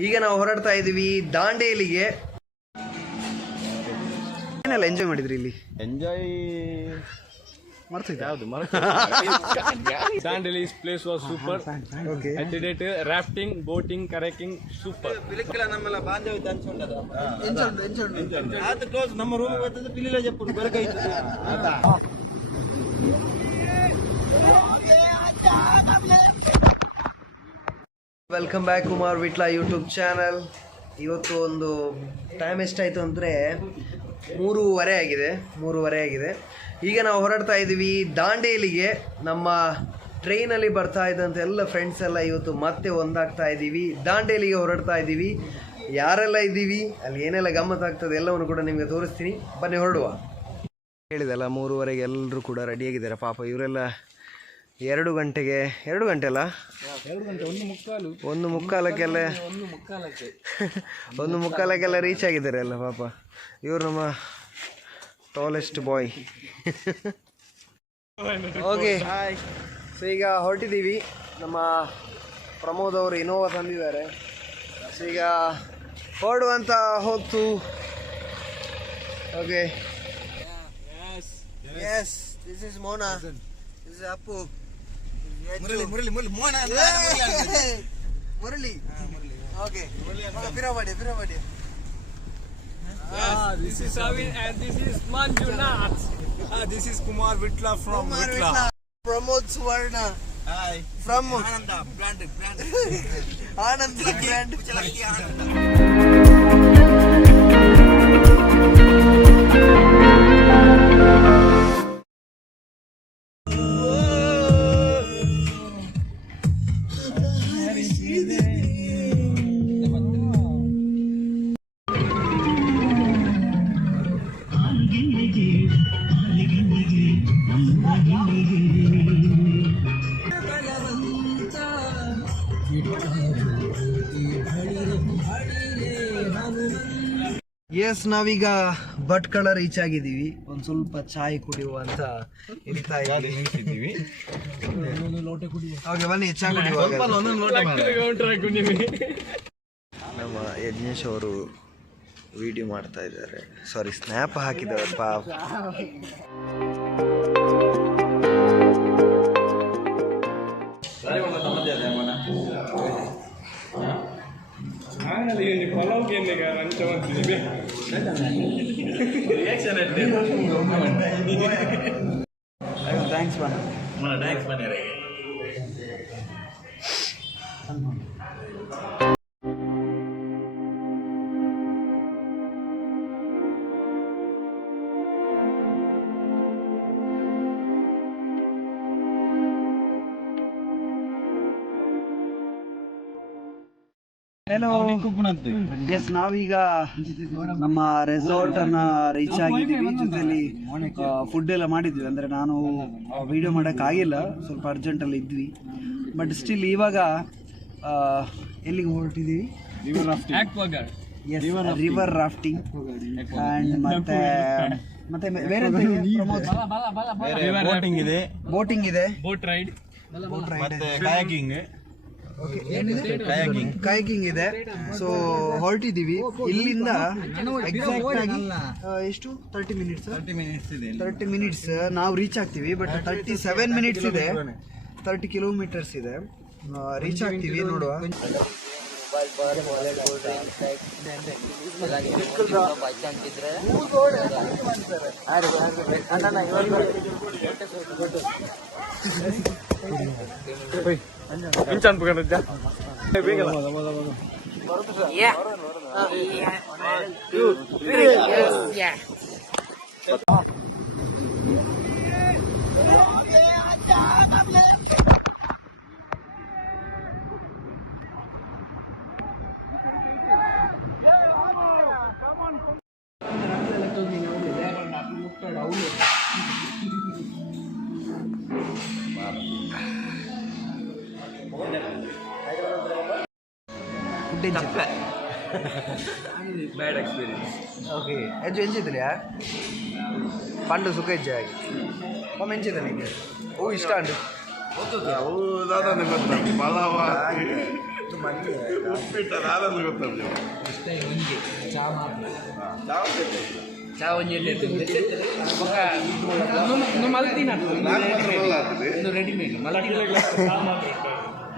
ಈಗ ನಾವು ಹೊರಡ್ತಾ ಇದೀವಿ ದಾಂಡೇಲಿಗೆ. ಏನೆಲ್ಲ ಎಂಜಾಯ್ ಮಾಡಿದ್ರಿ ಇಲ್ಲಿ? Enjoy ಮರ್ತಿದ್ದೆ Dandeli place was super okay rafting boating kayaking super ನಮ್ಮೆಲ್ಲ ಬಾಂಧವ್ಯ ಅದು ನಮ್ಮ room welcome back Kumar Vitla YouTube channel ಇವತ್ತು ಒಂದು ಟೈಮ್ ಎಷ್ಟಾಯಿತು ಅಂದರೆ ಮೂರುವರೆ ಆಗಿದೆ ಮೂರುವರೆ ಆಗಿದೆ. ಈಗ ನಾವು ಹೊರಡ್ತಾ ಇದ್ದೀವಿ ದಾಂಡೇಲಿಗೆ. ನಮ್ಮ ಟ್ರೈನಲ್ಲಿ ಬರ್ತಾ ಇದ್ದಂಥ ಎಲ್ಲ ಫ್ರೆಂಡ್ಸ್ ಎಲ್ಲ ಇವತ್ತು ಮತ್ತೆ ಒಂದಾಗ್ತಾ ಇದ್ದೀವಿ. ದಾಂಡೇಲಿಗೆ ಹೊರಡ್ತಾ ಇದ್ದೀವಿ. ಯಾರೆಲ್ಲ ಇದ್ದೀವಿ? ಅಲ್ಲಿ ಏನೆಲ್ಲ ಗಮ್ಮತ್ತಾಗ್ತದೆ ಎಲ್ಲವನ್ನು ಕೂಡ ನಿಮಗೆ ತೋರಿಸ್ತೀನಿ. ಬನ್ನಿ, ಹೊರಡುವ. ಹೇಳಿದಲ್ಲ, ಮೂರುವರೆಗೆ ಎಲ್ಲರೂ ಕೂಡ ರೆಡಿಯಾಗಿದ್ದಾರೆ ಪಾಪ ಇವರೆಲ್ಲ ಎರಡು ಗಂಟೆಗೆ ಎರಡು ಗಂಟೆ ಅಲ್ಲ? ಎರಡು ಗಂಟೆ ಒಂದು ಮುಕ್ಕಾಲು. ಒಂದು ಮುಕ್ಕಾಲಕ್ಕೆಲ್ಲ ಒಂದು ಮುಕ್ಕಾಲಕ್ಕೆ. ಒಂದು ಮುಕ್ಕಾಲಕ್ಕೆಲ್ಲ ರೀಚ್ ಆಗಿದ್ದಾರೆ ಅಲ್ಲ ಪಾಪ. ಇವರು ನಮ್ಮ ಟಾಲೆಸ್ಟ್ ಬಾಯ್ ಓಕೆ ಸೊ ಈಗ ಹೊರಟಿದ್ದೀವಿ. ನಮ್ಮ ಪ್ರಮೋದ್ ಅವರು ಇನೋವಾ ತಂದಿದ್ದಾರೆ. ಸೊ ಈಗ ಹೊರಡುವಂತ ಹೊತ್ತು. Okay yes this is Mona this is Appu Murali Murali Murali Mohana Murali okay. ಪಿರವಾಡಿ Ah, this is Avin and this is this is Kumar Vitla from Vitla Pramod Suvarna. From Ananda brand brand Ananda brand yes ನಾವೀಗ Bhatkal reach ಆಗಿದ್ದೀವಿ. ಒಂದು ಸ್ವಲ್ಪ ಚಾಯ್ ಕುಡಿಯುವ ಅಂತ ಇರಿತಾ ಇದ್ದೀವಿ. Okay ಬನ್ನಿ ಚಾ ನಮ್ಮ ಯಜ್ಞೇಶ್ ಅವರು ವಿಡಿಯೋ ಮಾಡ್ತಾ ಇದ್ದಾರೆ. ಸಾರಿ ಸ್ನ್ಯಾಪ್ ಹಾಕಿದ್ದಾರೆ ಪಾಪ. ಥ್ಯಾಂಕ್ಸ್ ಬಾ ಥ್ಯಾಂಕ್ಸ್ ಮನೆಯವರಿಗೆ ಹಲೋ ಎಸ್ ನಾವೀಗ ನಮ್ಮ ರೆಸಾರ್ಟ್ ಅನ್ನ ರೀಚ್ ಆಗಿದ್ದೀವಿ. ಜೊತೆಲಿ ಫುಡ್ ಎಲ್ಲ ಮಾಡಿದ್ವಿ ಅಂದ್ರೆ ನಾನು ವಿಡಿಯೋ ಮಾಡಕ್ ಆಗಿಲ್ಲ. ಸ್ವಲ್ಪ ಅರ್ಜೆಂಟ್ ಅಲ್ಲಿ ಇದ್ವಿ. ಬಟ್ ಸ್ಟಿಲ್ ಇವಾಗ ಆ, ಎಲ್ಲಿಗೆ ಹೊರಟಿದ್ದೀವಿ? Aquaguard. ರಿವರ್ ರಾಫ್ಟಿಂಗ್ ಅಂಡ್ ಮತ್ತೆ ಮತ್ತೆ ಬೇರೆ ಬೋಟಿಂಗ್ ಇದೆ? ಬೋಟಿಂಗ್ ಇದೆ. ಬೋಟ್ ರೈಡ್ ಮತ್ತೆ ಕಾಯಾಕಿಂಗ್ ಕಾಯಾಕಿಂಗ್ ಇದೆ. ಸೊ ಹೊರಟಿದ್ದೀವಿ. ಇಲ್ಲಿಂದ ಎಕ್ಸಾಕ್ಟ್ ಆಗಿ ಎಷ್ಟು? ತರ್ಟಿ ಮಿನಿಟ್ಸ್ ತರ್ಟಿ ಮಿನಿಟ್ಸ್ ಇದೆ ತರ್ಟಿ ಮಿನಿಟ್ಸ್ ನಾವು ರೀಚ್ ಆಗ್ತೀವಿ ಬಟ್ ತರ್ಟಿ ಸೆವೆನ್ ಮಿನಿಟ್ಸ್ ಇದೆ. ತರ್ಟಿ ಕಿಲೋಮೀಟರ್ಸ್ ಇದೆ. ರೀಚ್ ಆಗ್ತೀವಿ ನೋಡುವ. मोबाइल पर वॉलेट कोल्ड ड्रिंक्स बिल्कुल बाई चांस ಇದ್ರೆ ಅಣ್ಣ ನಾ ಇವಾಗ ಇಂಚ್ ಅನ್ಬೇಕಂತ ಬೇಗಲ್ಲ Yeah. Yeah. Two, three, yes, yeah. Bad experience. Okay edge ಎಂಚಿದ್ರಿಯಾ ಪಂಡು ಸುಖ ಹೆಜ್ಜೆ ಆಗಿ ಒಮ್ಮೆ ಎಂಚಿದ ನಿಮಗೆ ಓ ಇಷ್ಟ ಅಂಡು ಉಪ್ಪಿಟ್ಟ ನಾನಲ್ಲಿ ಗೊತ್ತಲ್ಲ ಚಾ ಒಂಜಿ ಎಣ್ಣೆ ಒಂದು ರೆಡಿಮೇಡ್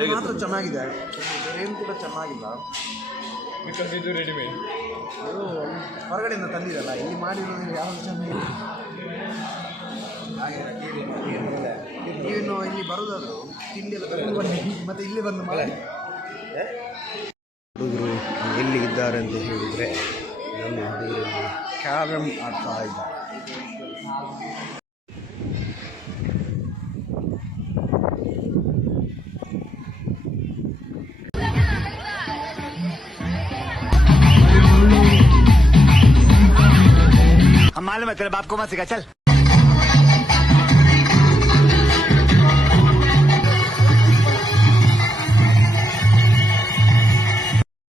ಇದು ಮಾತ್ರ ಚೆನ್ನಾಗಿದೆ. ಏನು ಕೂಡ ಚೆನ್ನಾಗಿಲ್ಲ. ಬಿಕಾಸ್ ಇದು ರೆಡಿಮೇಡ್ ಇದು ಹೊರಗಡೆಯಿಂದ ತಂದಿರಲ್ಲ ಇಲ್ಲಿ ಮಾಡಿರೋದು ಯಾವುದು ಚೆನ್ನಾಗಿಲ್ಲ. ನೀವಿನ್ನು ಇಲ್ಲಿ ಬರೋದಾದ್ರು ತಿಂಡಿ ಎಲ್ಲ ತಗೊಂಡು ಬನ್ನಿ. ಮತ್ತೆ ಇಲ್ಲಿ ಬಂದು ಮಳೆ ಹುಡುಗರು ಎಲ್ಲಿ ಇದ್ದಾರೆ ಅಂತ ಹೇಳಿದ್ರೆ ನಮ್ಮ ಹುಡುಗರು ಕ್ಯಾರಮ್ ಆಡ್ತಾ ಇದ್ದಾರೆ. मालूम है तेरे बाप को मत सिखा चल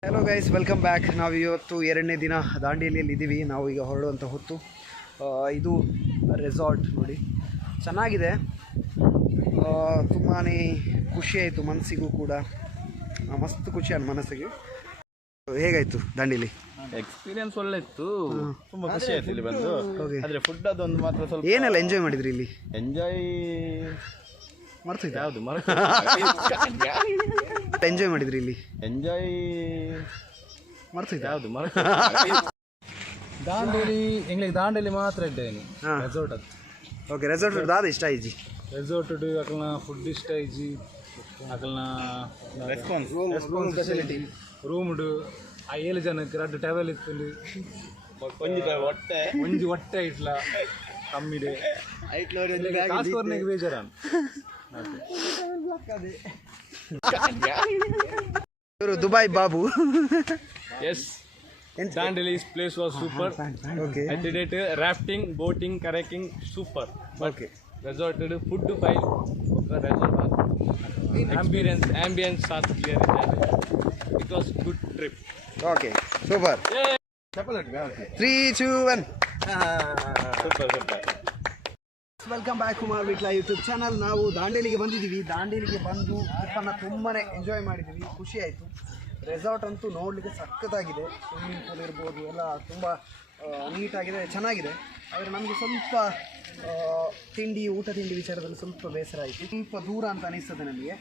ಹಲೋ ಗೈಸ್ ವೆಲ್ಕಮ್ ಬ್ಯಾಕ್ ನಾವು ಇವತ್ತು ಎರಡನೇ ದಿನ ದಾಂಡೇಲಿಯಲ್ಲಿ ಇದ್ದೀವಿ ನಾವು ಈಗ ಹೊರಡುವಂಥ ಹೊತ್ತು ಆ, ಇದು ರೆಸಾರ್ಟ್ ನೋಡಿ ಚೆನ್ನಾಗಿದೆ ತುಂಬಾ ಖುಷಿ ಆಯಿತು ಮನಸ್ಸಿಗೂ ಕೂಡ ಆ, ಮಸ್ತ್ ಖುಷಿ ಆಯ್ತು ಮನಸ್ಸಿಗೆ ಹೇಗಾಯಿತು ದಾಂಡೇಲಿ? ಎಕ್ಸ್ಪೀರಿಯನ್ಸ್ ಒಳ್ಳೆ ಇತ್ತು ತುಂಬಾ ಖುಷಿ ಆಯ್ತು ಇಲ್ಲಿ ಬಂದು. Okay. ಆದ್ರೆ ಫುಡ್ ಅದೊಂದು ಮಾತ್ರ ಸ್ವಲ್ಪ ಏನೆಲ್ಲ ಎಂಜಾಯ್ ಮಾಡಿದ್ರಿ ಇಲ್ಲಿ? ಎಂಜಾಯ್ ಮರ್ತೋಯ್ತಾ ಯಾವುದು? ಮರ ಎಂಜಾಯ್ ಮಾಡಿದ್ರಿ ಇಲ್ಲಿ? ಎಂಜಾಯ್ ಮರ್ತೋಯ್ತಾ ಯಾವುದು? ಮರ ದಾಂಡೇಲಿ ಎಂಗ್ಲಿಗೆ ದಾಂಡೇಲಿ ಮಾತ್ರ ಇದ್ದೇನೆ. ಹಾಂ. ರೆಸಾರ್ಟ್ ಅದು ಓಕೆ ರೆಸಾರ್ಟ್ ದಾದ ಇಷ್ಟ ಐಜಿ ರೆಸಾರ್ಟ್ ಅಕಲ್ನ ಫುಡ್ ಇಷ್ಟ ಐಜಿ ಅಕಲ್ನ ರೆಸ್ಪಾನ್ಸ್ ರೆಸ್ಪಾನ್ಸ್ ಫೆಸಿಲಿಟಿ ರೂಮ್ಡು ಆ ಏಳು ಜನಕ್ಕೆ ರಡ್ಡು ಟೇಬಲ್ ಇತ್ತು ಕೊಂಚ ಹೊಟ್ಟೆ ಒಂಜಿ ಹೊಟ್ಟೆ ಇಟ್ಲ. ಕಮ್ಮಿಡೆ ಕಾಸ್ಕೋರ್ನಿಗೆ ಬೇಜಾರಾನ್? ಇವರು Dubai Babu. Yes Dandeli place was super okay I did it uh, rafting, boating, kayaking, super. But Okay. resort uh, food to file. Resort ambience, ambience was clear in that. It was good trip. Okay super three two one super super welcome back Kumar Vitla YouTube channel ನಾವು ದಾಂಡೇಲಿಗೆ ಬಂದಿದ್ದೀವಿ ದಾಂಡೇಲಿಗೆ ಬಂದು ಟ್ರಿಪ್ಪನ್ನು ತುಂಬಾ enjoy ಮಾಡಿದ್ದೀವಿ ಖುಷಿ ಆಯಿತು resort ಅಂತೂ ನೋಡಲಿಕ್ಕೆ ಸಖತ್ತಾಗಿದೆ. ಸ್ವಿಮ್ಮಿಂಗ್ ಪೂಲ್ ಇರ್ಬೋದು, ಎಲ್ಲ ತುಂಬ ನೀಟಾಗಿದೆ, ಚೆನ್ನಾಗಿದೆ. ಆದರೆ ನಮಗೆ ಸ್ವಲ್ಪ ತಿಂಡಿ, ಊಟ ತಿಂಡಿ ವಿಚಾರದಲ್ಲಿ ಸ್ವಲ್ಪ ಬೇಸರ ಆಯಿತು. ಸ್ವಲ್ಪ ದೂರ ಅಂತ ಅನಿಸ್ತದೆ ನಮಗೆ.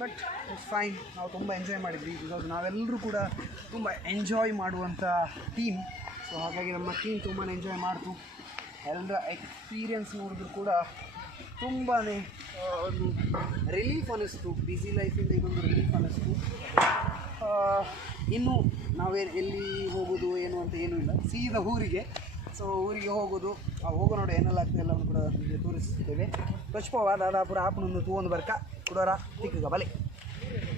ಬಟ್ ಇಟ್ಸ್ ಫೈನ್ ನಾವು ತುಂಬ ಎಂಜಾಯ್ ಮಾಡಿದ್ವಿ. ಬಿಕಾಸ್ ನಾವೆಲ್ಲರೂ ಕೂಡ ತುಂಬ ಎಂಜಾಯ್ ಮಾಡುವಂಥ ಟೀಮ್ ಸೊ ಹಾಗಾಗಿ ನಮ್ಮ ಟೀಮ್ ತುಂಬಾ ಎಂಜಾಯ್ ಮಾಡ್ತು. ಎಲ್ಲರ ಎಕ್ಸ್ಪೀರಿಯನ್ಸ್ ನೋಡಿದ್ರು ಕೂಡ ತುಂಬಾ ಒಂದು ರಿಲೀಫ್ ಅನ್ನಿಸ್ತು. ಬ್ಯುಸಿ ಲೈಫಿಂದ ಇದೊಂದು ರಿಲೀಫ್ ಅನ್ನಿಸ್ತು. ಇನ್ನು ನಾವೇನು ಎಲ್ಲಿ ಹೋಗೋದು ಏನು ಅಂತ ಏನೂ ಇಲ್ಲ. ಸೀದಾ ಊರಿಗೆ. ಸೊ ಊರಿಗೆ ಹೋಗೋದು. ಆ ಹೋಗೋ ನೋಡಿ ಏನೆಲ್ಲ ಆಗ್ತದೆ ಎಲ್ಲವನ್ನು ಕೂಡ ನಿಮಗೆ ತೋರಿಸ್ತೇವೆ ಪುಷ್ಪವ ದಾದಾಪುರ ಆಪನೊಂದು ತೂವೊಂದು ಬರ್ಕ. ಕುಡೋರ ತಿಕ್ಕ ಬಲೆ.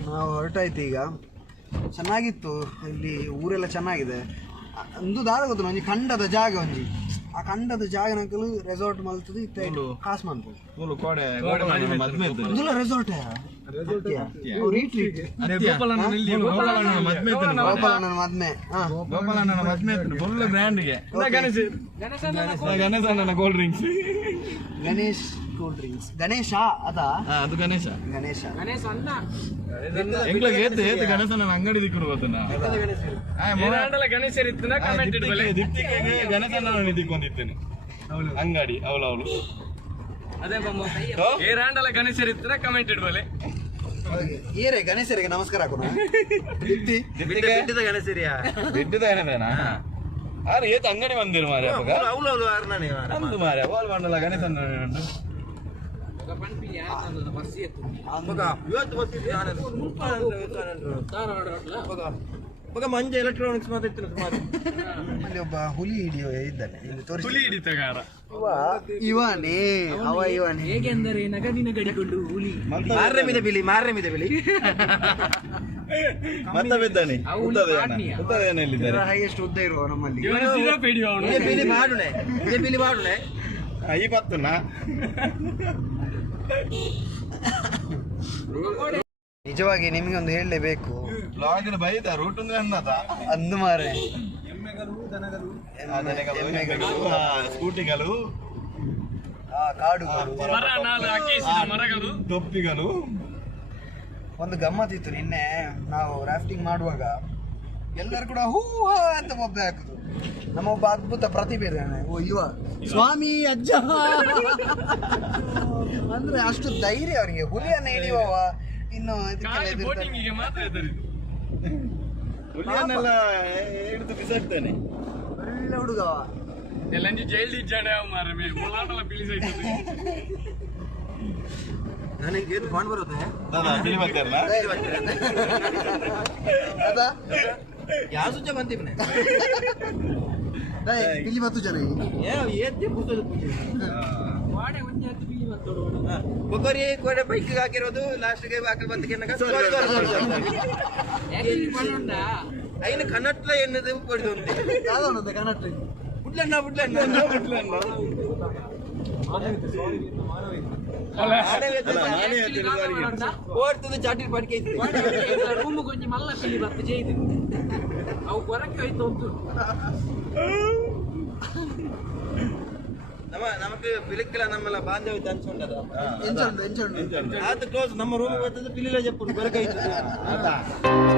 ನಾವು ಹೊರಟಾಯ್ತು ಈಗ. ಚೆನ್ನಾಗಿತ್ತು. ಇಲ್ಲಿ ಊರೆಲ್ಲ ಚೆನ್ನಾಗಿದೆ. ಅಂದು ಒಂದು ದಾರ ಗೊತ್ತು ಒಂಜಿ ಖಂಡದ ಜಾಗ ಒಂಜಿ. ಆ ಖಂಡದ ಜಾಗ ನಂಕಲು ರೆಸಾರ್ಟ್ ಮಲ್ತದು ಇತ್ತ ಕಾಸು ಮಾಡ್ಬೋದು resort ಗಣೇಶಣ್ಣನ cold drinks Ganesh. Cool drinks Ganesha ಅದಾ? ಅದು ಗಣೇಶ. ಗಣೇಶ. ಎಂಗ್ಲಿಗೆ ಏತ್ ಏತ್ ಗಣೇಶನ ಅಂಗಡಿ ದಿಕ್ಕರು ಗೊತ್ತನ ಗಣೇಶನ ಅಂಗಡಿ ಅವಳು ಅವಳು. ಅದೇ ಬಮ್ಮ. ಏ ರಾಂಡಲ ಗಣೇಶರಿತ್ತಿನ ಕಮೆಂಟ್ ಬೆಲೆ ಏರೇ ಗಣೇಶರಿಗೆ ನಮಸ್ಕಾರ ಹಾಕೋಣ. ಗಣೇಶರಿಯ? ಬಿಟ್ಟಿದ ಗಣೇಶನ ಆರು ಏತ್ ಅಂಗಡಿ ಬಂದಿರು ಮಾರ್ರೆ ಅಂದು ಮಾರ್ರೆ ವಾಲ್ ಮಂಡಲ ಗಣೇಶನ ಉಂಟು. ಮಂಜ ಎಲೆಕ್ಟ್ರಾನಿಕ್ಸ್ ಮಾತಾಡ್ತೀನಿ ಅಲ್ಲಿ ಒಬ್ಬ ಹುಲಿ ಹಿಡಿಯೋ ಇದ್ದಾನೆ. ಇಲ್ಲಿ ತೋರಿಸಿ. ಹುಲಿ ಹಿಡಿತಗಾರ. ಇವ ಇವನೇ ಅವ ಇವನೇ. ಹೇಗೆಂದರೆ ನಗದಿನ ಗಡಿಕೊಂಡು ಹುಲಿ. ಮಾರ್ರೆ ಮಿದ ಬಿಳಿ ಮಾರ್ರೆ ಮಿದ ಬಿಳಿ. ಮತ್ತ ಬಿದ್ದಾನೆ. ಇಲ್ಲಿದ್ದಾರೆ ಹೈಯೆಸ್ಟ್ ಉದ್ದ ಇರುವ ನಮ್ಮಲ್ಲಿ. ಆ, ಮಾಡುಣೆ ಐವತ್ತು ನಿಜವಾಗಿ ನಿಮಗೆ ಒಂದು ಹೇಳಲೇಬೇಕು. ಲಾಗಿನ ಬೈದ ರೂಟ್ ಅಂದ್ರೆ ಅನ್ನದ. ಅಂದು ಮಾರೆ ಸ್ಕೂಟಿಗಳು. ಆ ಕಾಡುಗಳು. ಮರಗಳು. ತೊಪ್ಪಿಗಳು ಒಂದು ಗಮ್ಮತ್ತಿತ್ತು ನಿನ್ನೆ ನಾವು ರಾಫ್ಟಿಂಗ್ ಮಾಡುವಾಗ. ಎಲ್ಲರೂ ಕೂಡ ಹೂ ಅಂತ ಒಬ್ಬ ಹಾಕುದು ನಮ್ಮ ಒಬ್ಬ ಅದ್ಭುತ ಪ್ರತಿಭೆ ಇದ್ದಾನೆ ಓ ಯುವ ಸ್ವಾಮಿ ಅಜ್ಜ. ಅಂದ್ರೆ ಅಷ್ಟು ಧೈರ್ಯ ಅವನಿಗೆ ಹುಲಿಯನ್ನು ಹಿಡಿಯುವವ. ಇನ್ನು ಹುಲಿಯನ್ನೆಲ್ಲ ಹಿಡಿದು ಬಿಸಾಡ್ತಾನೆ ಒಳ್ಳೆ ಹುಡುಗ ಅವ. ಎಲ್ಲಂಜಿ ಜೈಲ್ ಅವ ಮಾರ ಮೇ ಮುಲಾಟಲ ಪಿಲಿಸೈತದೆ ದಾದಾ ಬಿಳಿ ಬರ್ತಾರಲ್ಲ ಅದ ಏಯ್, ಬಿಳಿ ಮತ್ತು ಜನ ಒಬ್ಬರಿ ಕೋಡೆ ಬೈಕ್ ಹಾಕಿರೋದು ಲಾಸ್ಟ್ಗೆ ಹಾಕಿ ಬಂದಕ್ಕೆ అయిన కన్నట్ల ఎన్నది పడుతుంది ಯಾವ್ದು ಕನ್ನಡ బుడ్లన్న బుడ్లన్న బుడ్లన్న ఓడుతుంది చాటి పడికైతే రూమ్ కొంచెం మళ్ళా పిల్లి భర్త చేయదు అవి కొరకి అయితే వద్దు ನಮ್ಮ ನಮಗೆ ಬಿಲಿಕ್ಕಲ ನಮ್ಮೆಲ್ಲ ಬಾಂಧವ್ಯ ಅನ್ಸೊಂಡದ ಎಂಚೊಂಡು ಎಂಚೊಂಡು ಆತ ಕ್ಲೋಸ್ ನಮ್ಮ ರೂಮ್ ಗೊತ್ತಿದ್ದು ಬಿಲಿಲ ಚೆಪ್ಪು ಬರಕೈತು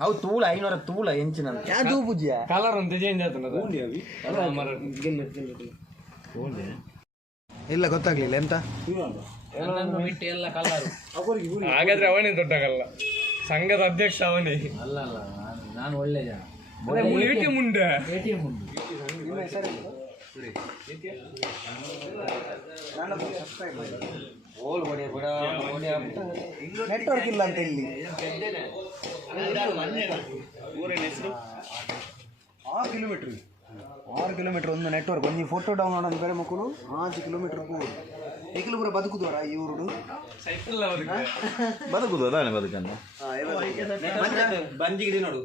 ಅವು ತೂಳ ಐನೂರ ತೂಳ ಎಂಚಿನ ಯಾವುದು ಪೂಜ್ಯ ಕಲರ್ ಅಂತ ಚೇಂಜ್ ಇಲ್ಲ ಗೊತ್ತಾಗ್ಲಿಲ್ಲ ಎಂತ? ಎಲ್ಲ ಕಲರ್. ಹಾಗಾದ್ರೆ ಅವನೇ ದೊಡ್ಡ ಕಲ್ಲ ಸಂಘದ ಅಧ್ಯಕ್ಷ ಅವನೇ. ಅಲ್ಲ ಅಲ್ಲ ನಾನು ಒಳ್ಳೆ ಜನ. ಮುಂಡೆ. ಎ ಟಿ ಎಂ ಉಂಟು ನೆಟ್ವರ್ಕ್ ಇಲ್ಲ ಅಂತ ಇಲ್ಲಿ ಆರು ಕಿಲೋಮೀಟರ್ ಆರು ಕಿಲೋಮೀಟರ್ ಒಂದು ನೆಟ್ವರ್ಕ್ ಒಂದು ಫೋಟೋ ಡೌನ್ಲೋಡ್ ಅಂತ ಬೇರೆ ಮಕ್ಕಳು ಆರು ಕಿಲೋಮೀಟರ್ ಏಕಲು ಪೂರ ಬದುಕುದವರ ಈ ಊರುಡು? ಬದುಕುದು ಅದಾನೆ ಬದುಕನ್ನು. ಬಂಜಿಗೆ ನೋಡು.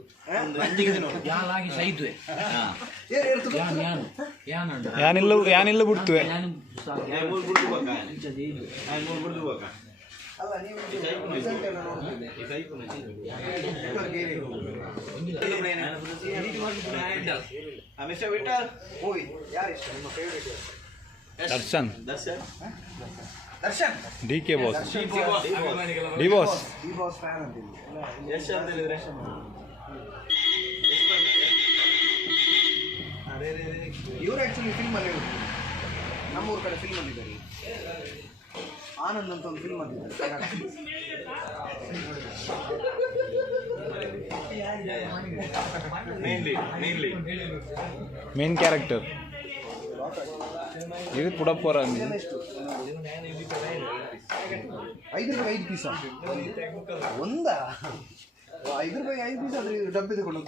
ಬಂಜಿಗೆ ನೋಡು. ಯಾಲಾಗಿ ಸೈದ್ವೆ. ಯಾನ್ ಯಾನು? ಯಾನ್ ಅಂಡ ಯಾನಿಲ್ಲ ಯಾನಿಲ್ಲ ಬಿಡ್ತುವೆ. ಅಲ್ಲ ನೀವು ಎಲ್ಲ ನೋಡ್ತಿದ್ದೆ. ಏನೇ ಮಿಸ್ಟರ್ ಯಾರು ಇಷ್ಟ ನಿಮ್ಮ favourite Darshan. Darshan? D K boss. D boss. ಇವರು ಆಕ್ಚುಲಿ ಫಿಲ್ಮ್ ಅಲ್ಲಿ ಇರೋದು ನಮ್ಮೂರ ಕಡೆ ಫಿಲ್ಮ್ ಮಾಡಿದ್ದಾರೆ ಆನಂದ್ ಅಂತ ಒಂದು ಫಿಲ್ಮ್ ಮಾಡಿದ್ದಾರೆ ಮೇನ್ಲಿ ಮೇನ್ಲಿ ಮೇನ್ ಕ್ಯಾರೆಕ್ಟರ್ ಇದು ಪುಡಪ್ಪರ ಐದು ರೂಪಾಯಿ ಐದು ಪೀಸ ಒಂದಾ? ಐದು ರೂಪಾಯಿ ಐದು ಪೀಸ್ ಆದ್ರೆ ಡಬ್ಬಿ ತಗೊಂಡು